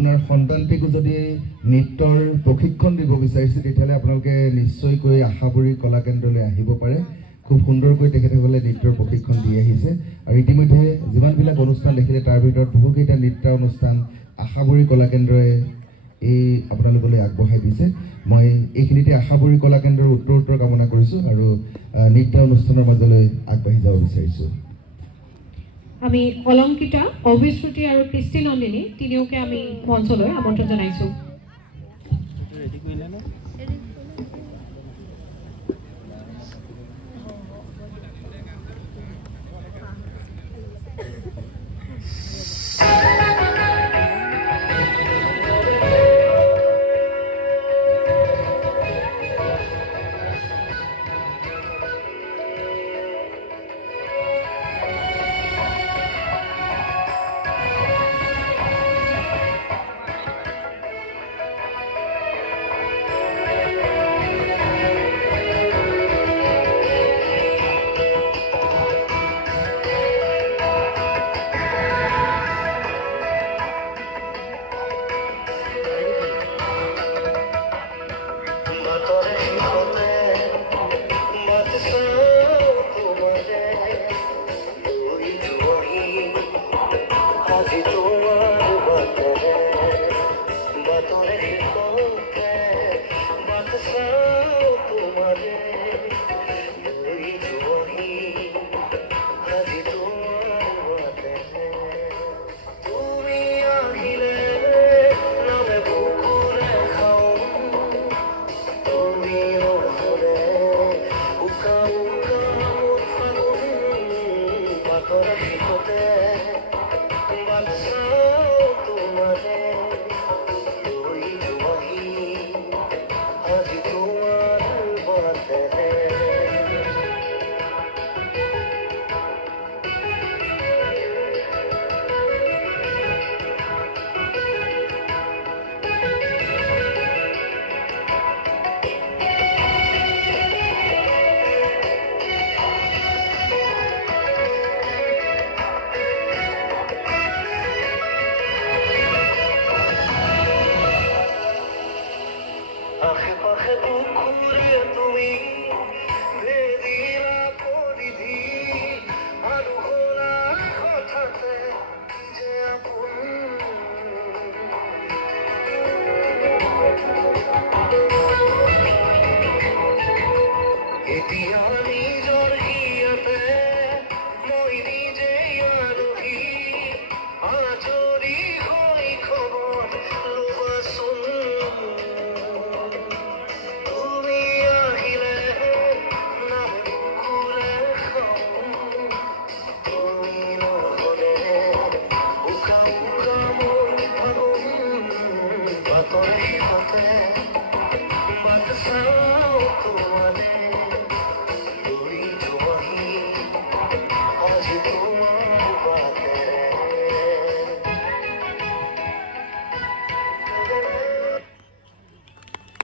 আপোনাৰ সন্তানটিকো যদি নৃত্যৰ প্ৰশিক্ষণ দিব বিচাৰিছে তেতিয়াহ'লে আপোনালোকে নিশ্চয়কৈ আশাবৰী কলাকেন্দ্ৰলৈ আহিব পাৰে। খুব সুন্দৰকৈ তেখেতসকলে নৃত্যৰ প্ৰশিক্ষণ দি আহিছে আৰু ইতিমধ্যে যিমানবিলাক অনুষ্ঠান দেখিলে তাৰ ভিতৰত বহুকেইটা নৃত্য অনুষ্ঠান আশাবৰী কলাকেন্দ্ৰই আপোনালোকলৈ আগবঢ়াই দিছে। মই এইখিনিতে আশাবৰী কলাকেন্দ্ৰৰ উত্তৰ কামনা কৰিছোঁ আৰু নৃত্য অনুষ্ঠানৰ মাজলৈ আগবাঢ়ি যাব বিচাৰিছোঁ। আমি অলংকিতা, অভিশ্ৰুতি আৰু কৃষ্টি নন্দিনী তিনিওকে আমি মঞ্চলৈ আমন্ত্ৰণ জনাইছোঁ। But